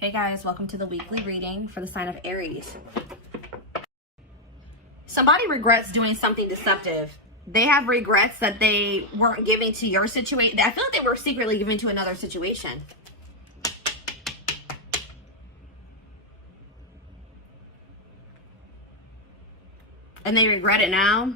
Hey guys, welcome to the weekly reading for the sign of Aries. Somebody regrets doing something deceptive. They have regrets that they weren't giving to your situation. I feel like they were secretly giving to another situation. And they regret it now.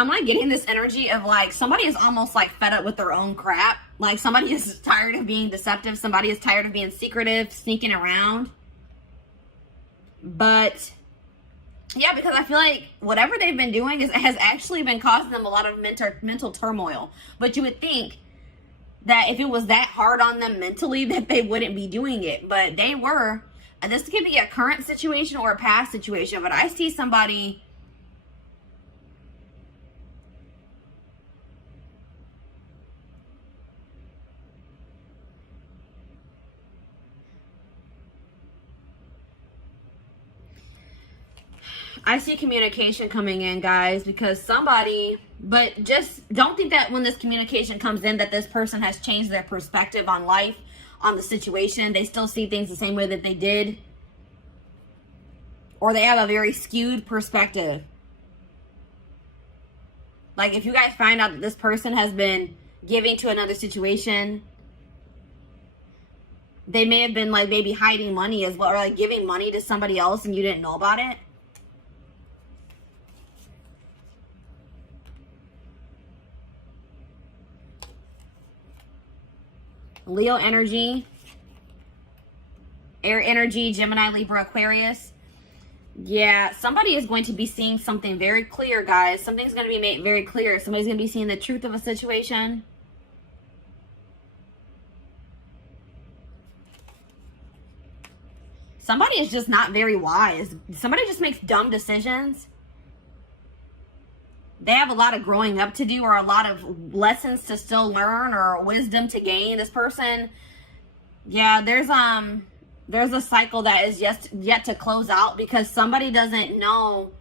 I'm like getting this energy of like somebody is almost like fed up with their own crap. Like somebody is tired of being deceptive. Somebody is tired of being secretive, sneaking around. But yeah, because I feel like whatever they've been doing has actually been causing them a lot of mental turmoil. But you would think that if it was that hard on them mentally that they wouldn't be doing it. But they were. And this could be a current situation or a past situation. But I see somebody... I see communication coming in, guys, because somebody, but just don't think that when this communication comes in that this person has changed their perspective on life, on the situation. They still see things the same way that they did. Or they have a very skewed perspective. Like if you guys find out that this person has been giving to another situation, they may have been like maybe hiding money as well, or like giving money to somebody else and you didn't know about it. Leo energy, air energy, Gemini, Libra, Aquarius. Yeah, somebody is going to be seeing something very clear, guys. Something's going to be made very clear. Somebody's going to be seeing the truth of a situation. Somebody is just not very wise. Somebody just makes dumb decisions. They have a lot of growing up to do, or a lot of lessons to still learn, or wisdom to gain. This person, yeah, there's a cycle that is yet to close out because somebody doesn't know.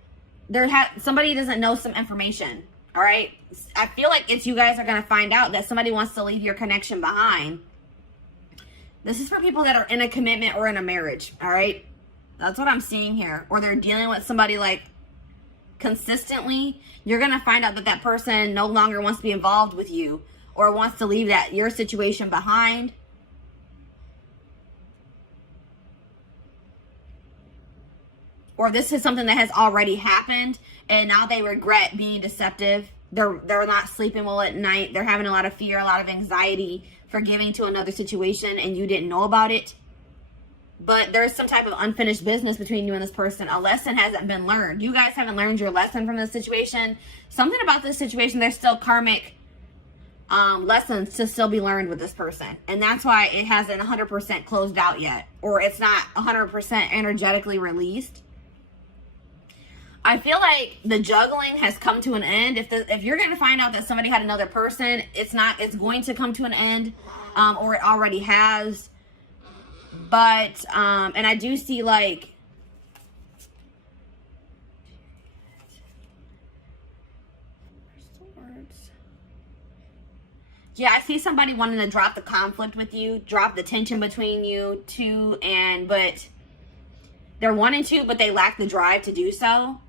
Somebody doesn't know some information. All right, I feel like it's you guys are gonna find out that somebody wants to leave your connection behind. This is for people that are in a commitment or in a marriage. All right, that's what I'm seeing here. Or they're dealing with somebody like consistently. You're gonna find out that that person no longer wants to be involved with you, or wants to leave your situation behind. Or this is something that has already happened and now they regret being deceptive. They're not sleeping well at night. They're having a lot of fear, a lot of anxiety for giving to another situation and you didn't know about it. But there's some type of unfinished business between you and this person. A lesson hasn't been learned. You guys haven't learned your lesson from this situation. Something about this situation, there's still karmic lessons to still be learned with this person. And that's why it hasn't 100% closed out yet. Or it's not 100% energetically released. I feel like the juggling has come to an end. If you're going to find out that somebody had another person, it's going to come to an end. Or it already has. But, and I do see like, yeah, I see somebody wanting to drop the conflict with you, drop the tension between you two, but they're wanting to, but they lack the drive to do so.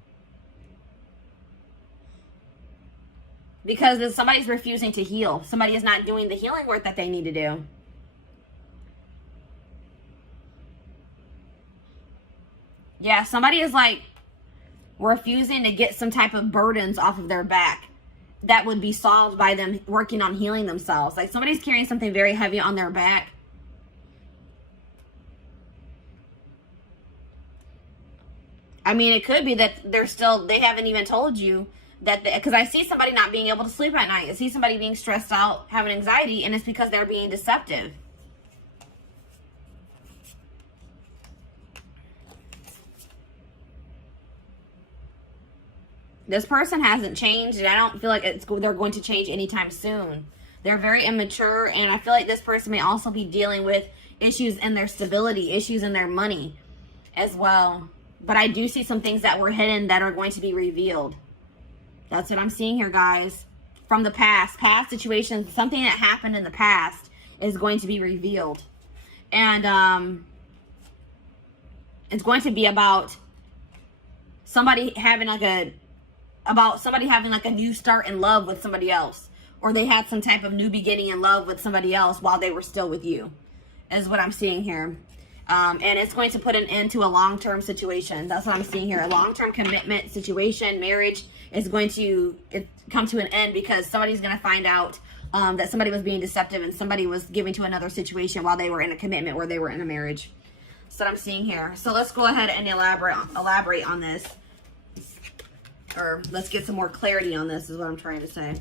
Because somebody's refusing to heal. Somebody is not doing the healing work that they need to do. Yeah, somebody is like refusing to get some type of burdens off of their back that would be solved by them working on healing themselves. Like somebody's carrying something very heavy on their back. I mean, it could be that they haven't even told you that, because I see somebody not being able to sleep at night. I see somebody being stressed out, having anxiety, and it's because they're being deceptive. This person hasn't changed, and I don't feel like they're going to change anytime soon. They're very immature, and I feel like this person may also be dealing with issues in their stability, issues in their money as well. But I do see some things that were hidden that are going to be revealed. That's what I'm seeing here, guys. From the past situations, something that happened in the past is going to be revealed. And it's going to be about somebody having like a new start in love with somebody else, or they had some type of new beginning in love with somebody else while they were still with you, is what I'm seeing here. And it's going to put an end to a long-term situation. That's what I'm seeing here. A long-term commitment situation, marriage, is going to come to an end because somebody's going to find out that somebody was being deceptive and somebody was giving to another situation while they were in a commitment or they were in a marriage. That's what I'm seeing here. So let's go ahead and elaborate on this. Or let's get some more clarity on this, is what I'm trying to say.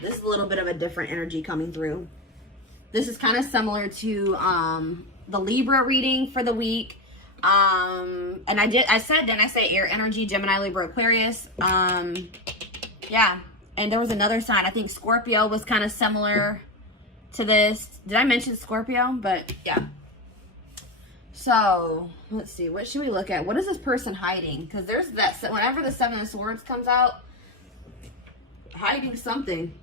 This is a little bit of a different energy coming through. This is kind of similar to the Libra reading for the week. And I said air energy, Gemini, Libra, Aquarius. Yeah. And there was another sign. I think Scorpio was kind of similar to this. Did I mention Scorpio? But yeah. So let's see. What should we look at? What is this person hiding? Because there's that. Whenever the Seven of Swords comes out, hiding something.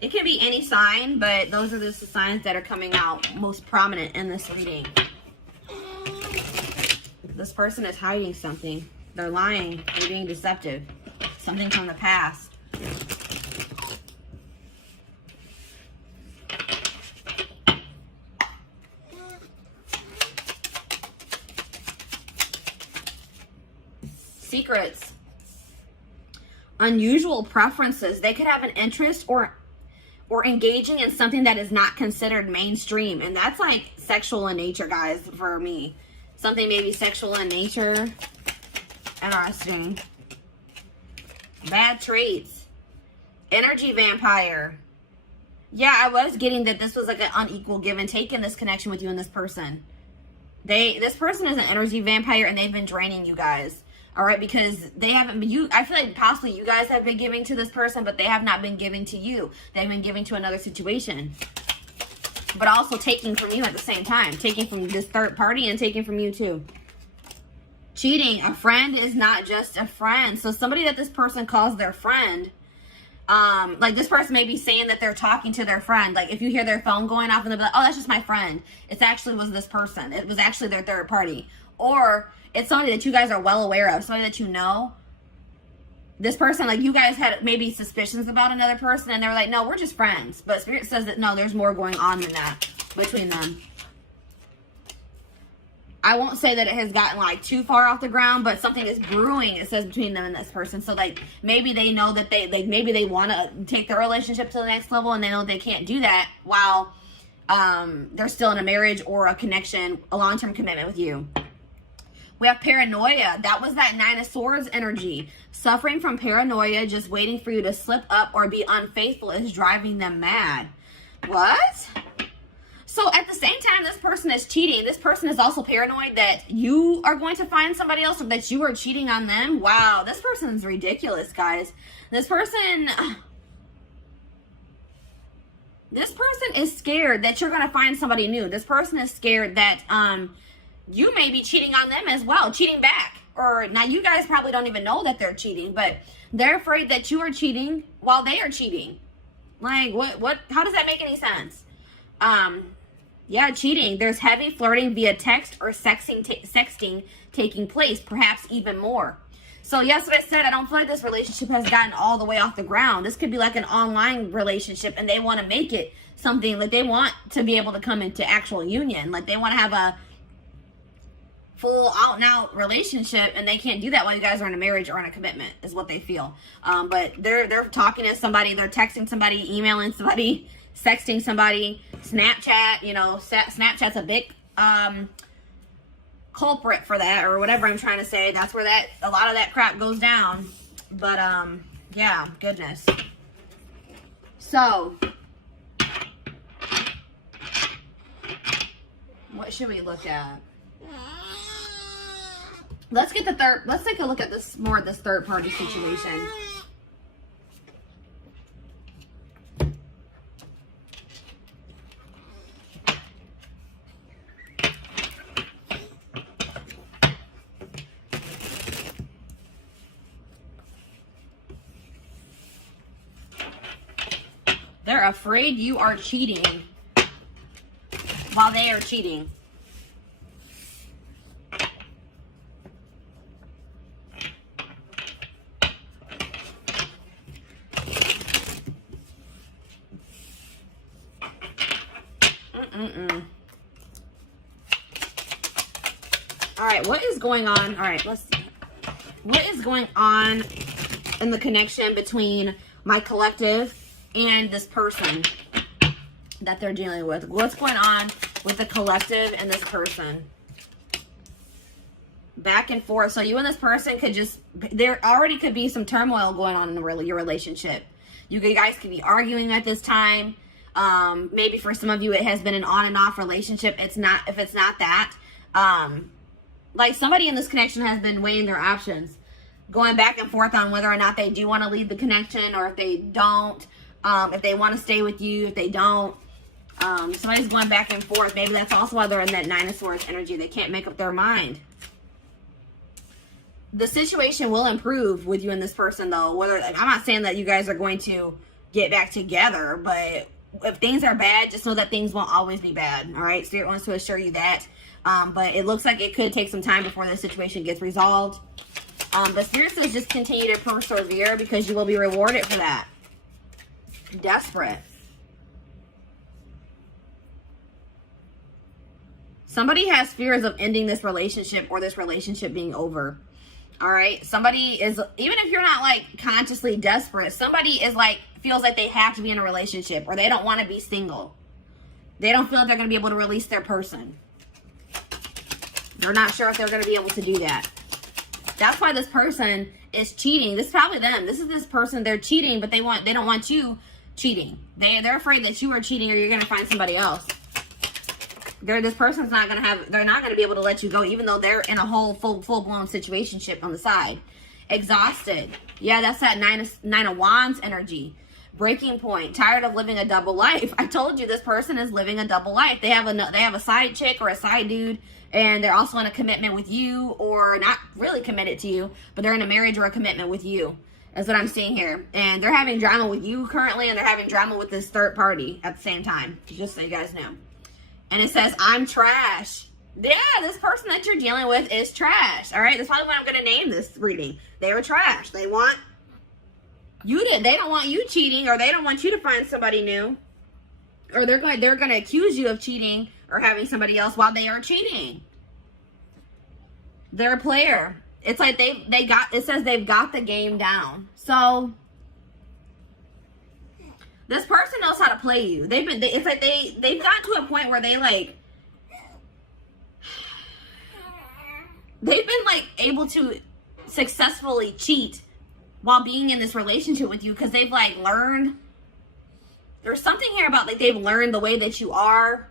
It can be any sign, but those are the signs that are coming out most prominent in this reading. This person is hiding something. They're lying. They're being deceptive. Something from the past. Secrets. Unusual preferences. They could have an interest or engaging in something that is not considered mainstream. And that's like sexual in nature, guys, for me. Something maybe sexual in nature. Interesting. Bad traits. Energy vampire. Yeah, I was getting that this was like an unequal give and take in this connection with you and this person. This person is an energy vampire and they've been draining you guys. All right, because they haven't been, I feel like possibly you guys have been giving to this person, but they have not been giving to you. They've been giving to another situation. But also taking from you at the same time. Taking from this third party and taking from you too. Cheating. A friend is not just a friend. So somebody that this person calls their friend, like this person may be saying that they're talking to their friend. Like if you hear their phone going off and they'll be like, oh, that's just my friend. It actually was this person. It was actually their third party. Or it's somebody that you guys are well aware of, somebody that you know. This person, like you guys had maybe suspicions about another person and they were like, no, we're just friends. But Spirit says that no, there's more going on than that between them. I won't say that it has gotten like too far off the ground, but something is brewing, it says, between them and this person. So like maybe they know that maybe they want to take their relationship to the next level and they know they can't do that while they're still in a marriage or a connection, a long-term commitment with you. We have paranoia. That was that Nine of Swords energy. Suffering from paranoia, just waiting for you to slip up or be unfaithful is driving them mad. What? So at the same time this person is cheating, this person is also paranoid that you are going to find somebody else or that you are cheating on them. Wow, this person is ridiculous, guys. This person is scared that you're going to find somebody new. This person is scared that you may be cheating on them as well, cheating back. Or now you guys probably don't even know that they're cheating, but they're afraid that you are cheating while they are cheating. Like what how does that make any sense? Yeah, cheating. There's heavy flirting via text or sexting taking place, perhaps even more. So yes, what I said, I don't feel like this relationship has gotten all the way off the ground. This could be like an online relationship and they want to make it something like they want to be able to come into actual union. Like they want to have a full out and out relationship and they can't do that while you guys are in a marriage or in a commitment is what they feel. But they're talking to somebody, they're texting somebody, emailing somebody, sexting somebody, Snapchat, you know, Snapchat's a big culprit for that or whatever I'm trying to say. That's where a lot of that crap goes down. But yeah, goodness. So What should we look at? Let's get the third. Let's take a look at this more. This third party situation. They're afraid you are cheating while they are cheating. All right, what is going on? All right, let's see. What is going on in the connection between my collective and this person that they're dealing with? What's going on with the collective and this person? Back and forth. So you and this person could just, there already could be some turmoil going on in your relationship. You guys could be arguing at this time. Maybe for some of you it has been an on and off relationship. It's not, if it's not that, like somebody in this connection has been weighing their options, going back and forth on whether or not they do want to leave the connection, or if they don't, if they want to stay with you, if they don't. Somebody's going back and forth. Maybe that's also why they're in that Nine of Swords energy. They can't make up their mind. The situation will improve with you and this person, though. Whether, like, I'm not saying that you guys are going to get back together, but if things are bad, just know that things won't always be bad. All right, Spirit wants to assure you that. But it looks like it could take some time before this situation gets resolved. But Spirit says just continue to persevere, because you will be rewarded for that. Desperate. Somebody has fears of ending this relationship, or this relationship being over. All right. Somebody is, even if you're not like consciously desperate, somebody is like, feels like they have to be in a relationship, or they don't want to be single. They don't feel like they're going to be able to release their person. They're not sure if they're going to be able to do that. That's why this person is cheating. This is probably them. This is this person. They're cheating, but they don't want you cheating. They're afraid that you are cheating, or you're going to find somebody else. This person's not going to have, they're not going to be able to let you go, even though they're in a whole full-blown situationship on the side. Exhausted. Yeah, that's that Nine of Wands energy. Breaking point. Tired of living a double life. I told you this person is living a double life. They have a side chick or a side dude, and they're also in a commitment with you, or not really committed to you, but they're in a marriage or a commitment with you. That's what I'm seeing here. And they're having drama with you currently, and they're having drama with this third party at the same time. Just so you guys know. And it says, I'm trash. Yeah, this person that you're dealing with is trash. All right, that's probably what I'm going to name this reading. They were trash. They want you to, they don't want you cheating, or they don't want you to find somebody new. Or they're going to accuse you of cheating or having somebody else while they are cheating. They're a player. It's like it says they've got the game down. So this person knows how to play you. It's like they've gotten to a point where they've been like able to successfully cheat while being in this relationship with you, because they've like learned. There's something here about like they've learned the way that you are.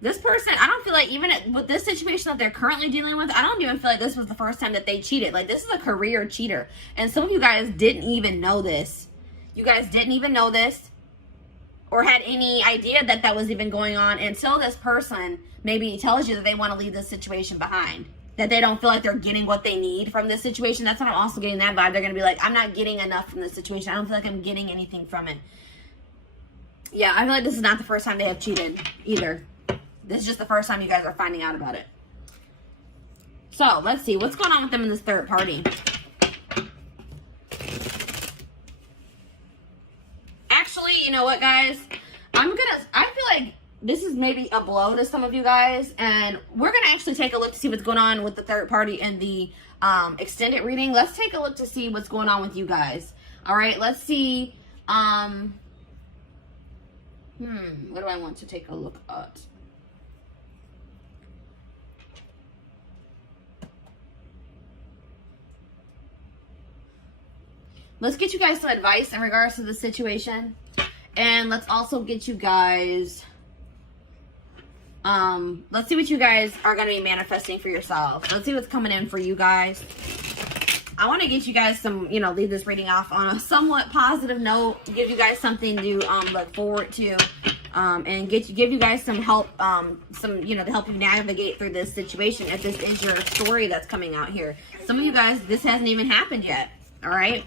This person, I don't feel like, even with this situation that they're currently dealing with, I don't even feel like this was the first time that they cheated. Like, this is a career cheater. And some of you guys didn't even know this. You guys didn't even know this, or had any idea that that was even going on, until this person maybe tells you that they want to leave this situation behind. That they don't feel like they're getting what they need from this situation. That's what I'm also getting that vibe. They're going to be like, I'm not getting enough from this situation. I don't feel like I'm getting anything from it. Yeah, I feel like this is not the first time they have cheated either. This is just the first time you guys are finding out about it. So, let's see. What's going on with them in this third party? Actually, you know what, guys? I feel like this is maybe a blow to some of you guys. And we're going to actually take a look to see what's going on with the third party in the extended reading. Let's take a look to see what's going on with you guys. All right, let's see. What do I want to take a look at? Let's get you guys some advice in regards to the situation. And let's also get you guys, let's see what you guys are going to be manifesting for yourselves. Let's see what's coming in for you guys. I want to get you guys some, you know, leave this reading off on a somewhat positive note, give you guys something to look forward to, and give you guys some help, you know, to help you navigate through this situation if this is your story that's coming out here. Some of you guys, this hasn't even happened yet, all right?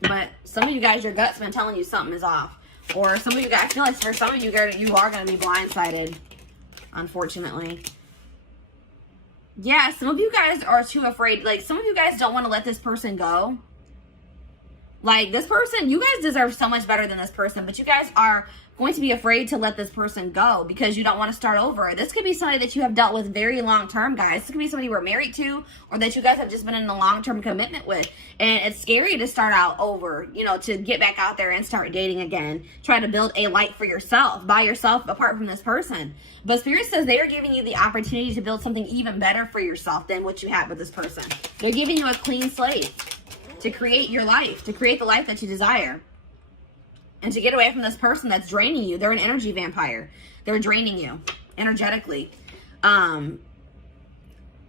But some of you guys, your gut's been telling you something is off. Or some of you guys, I feel like for some of you, you are going to be blindsided, unfortunately. Yeah, some of you guys are too afraid. Like, some of you guys don't want to let this person go. Like, this person, you guys deserve so much better than this person, but you guys are going to be afraid to let this person go because you don't want to start over. This could be somebody that you have dealt with very long term, guys. This could be somebody you were married to or that you guys have just been in a long-term commitment with. And it's scary to start out over, you know, to get back out there and start dating again. Try to build a life for yourself, by yourself, apart from this person. But Spirit says they are giving you the opportunity to build something even better for yourself than what you had with this person. They're giving you a clean slate to create your life, to create the life that you desire. And to get away from this person that's draining you. They're an energy vampire. They're draining you energetically. I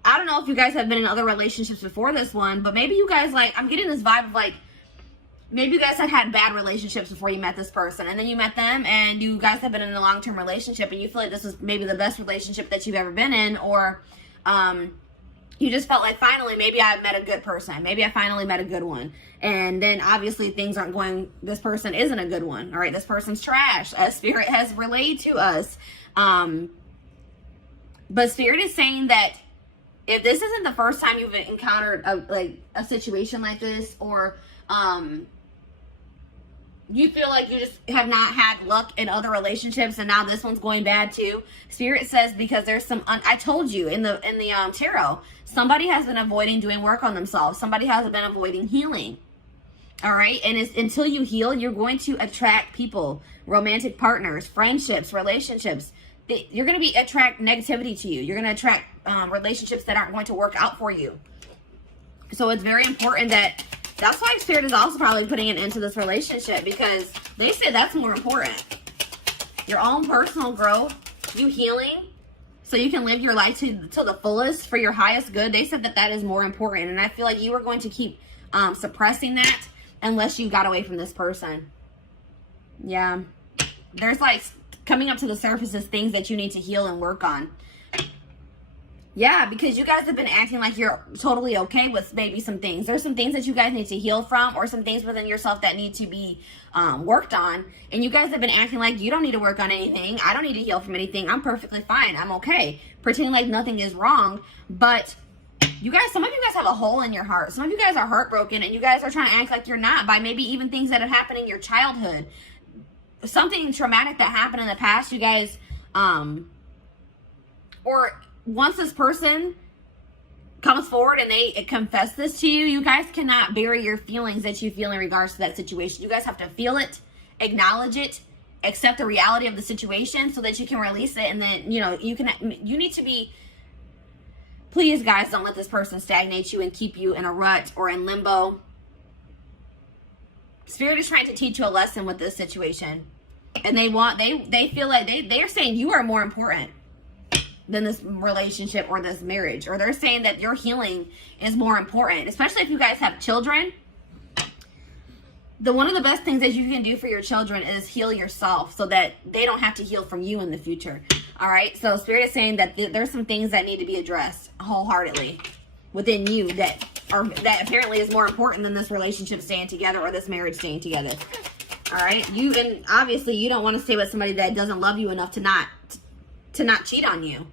don't know if you guys have been in other relationships before this one, but maybe you guys, like, I'm getting this vibe of, like, maybe you guys have had bad relationships before you met this person, and then you met them, and you guys have been in a long-term relationship, and you feel like this was maybe the best relationship that you've ever been in, or you just felt like, finally, maybe I met a good person. Maybe I finally met a good one. And then obviously things aren't going, this person isn't a good one. All right, this person's trash, as Spirit has relayed to us. But Spirit is saying that if this isn't the first time you've encountered a situation like this, or you feel like you just have not had luck in other relationships and now this one's going bad too, Spirit says because there's some, I told you in the tarot, somebody has been avoiding doing work on themselves. Somebody has been avoiding healing. All right. And it's, until you heal, you're going to attract people, romantic partners, friendships, relationships. You're going to attract negativity to you. You're going to attract relationships that aren't going to work out for you. So it's very important that's why Spirit is also probably putting an end to this relationship, because they say that's more important. Your own personal growth, you healing, so you can live your life to the fullest for your highest good. They said that is more important. And I feel like you are going to keep suppressing that unless you got away from this person. Yeah. There's, like, coming up to the surface is things that you need to heal and work on. Yeah, because you guys have been acting like you're totally okay with maybe some things. There's some things that you guys need to heal from, or some things within yourself that need to be worked on. And you guys have been acting like you don't need to work on anything. I don't need to heal from anything. I'm perfectly fine. I'm okay. Pretending like nothing is wrong. But you guys, some of you guys have a hole in your heart. Some of you guys are heartbroken, and you guys are trying to act like you're not by maybe even things that have happened in your childhood. Something traumatic that happened in the past, you guys, or once this person comes forward and they confess this to you, you guys cannot bury your feelings that you feel in regards to that situation. You guys have to feel it, acknowledge it, accept the reality of the situation so that you can release it. And then, you know, you need to be, please guys, don't let this person stagnate you and keep you in a rut or in limbo. Spirit is trying to teach you a lesson with this situation. And they feel like they're saying you are more important than this relationship or this marriage, or they're saying that your healing is more important, especially if you guys have children. One of the best things that you can do for your children is heal yourself so that they don't have to heal from you in the future. All right. So Spirit is saying that there's some things that need to be addressed wholeheartedly within you that apparently is more important than this relationship staying together or this marriage staying together. All right. And obviously you don't want to stay with somebody that doesn't love you enough to not cheat on you,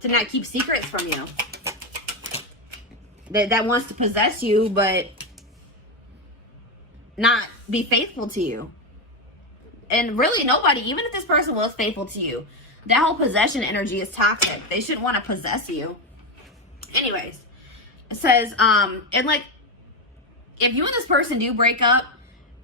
to not keep secrets from you, that wants to possess you but not be faithful to you. And really nobody, even if this person was faithful to you, that whole possession energy is toxic. They shouldn't want to possess you. Anyways, it says, and like, if you and this person do break up,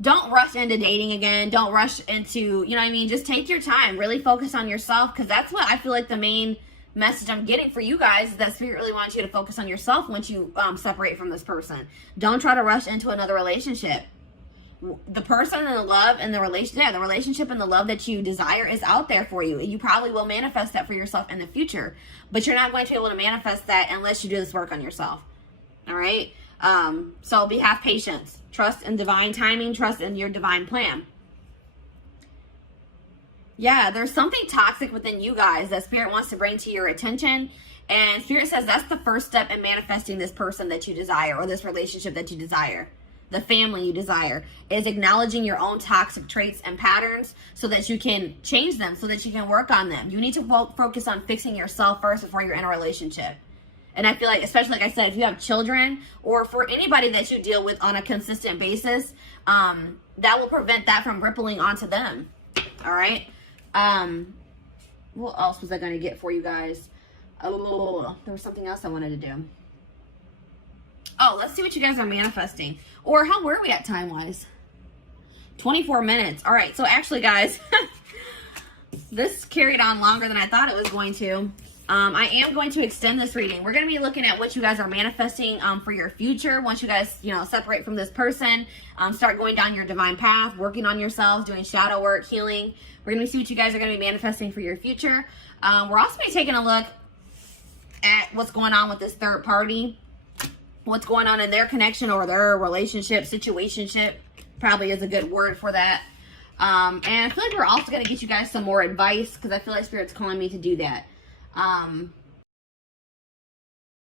don't rush into dating again. Don't rush into, you know what I mean? Just take your time. Really focus on yourself, because that's what I feel like the main message I'm getting for you guys is that Spirit really wants you to focus on yourself once you separate from this person. Don't try to rush into another relationship. The person and the love and the relationship and the love that you desire is out there for you. You probably will manifest that for yourself in the future, but you're not going to be able to manifest that unless you do this work on yourself. All right. So have patience, trust in divine timing, trust in your divine plan. Yeah, there's something toxic within you guys that Spirit wants to bring to your attention. And Spirit says that's the first step in manifesting this person that you desire, or this relationship that you desire. The family you desire is acknowledging your own toxic traits and patterns so that you can change them, so that you can work on them. You need to focus on fixing yourself first before you're in a relationship. And I feel like, especially like I said, if you have children or for anybody that you deal with on a consistent basis, that will prevent that from rippling onto them. All right. What else was I going to get for you guys? Oh, there was something else I wanted to do. Oh, let's see what you guys are manifesting. Or how were we at time-wise? 24 minutes. All right. So actually, guys, this carried on longer than I thought it was going to. I am going to extend this reading. We're going to be looking at what you guys are manifesting for your future. Once you guys, separate from this person, start going down your divine path, working on yourselves, doing shadow work, healing. We're going to see what you guys are going to be manifesting for your future. We're also going to be taking a look at what's going on with this third party. What's going on in their connection or their relationship, situationship, probably is a good word for that. And I feel like we're also going to get you guys some more advice because I feel like Spirit's calling me to do that.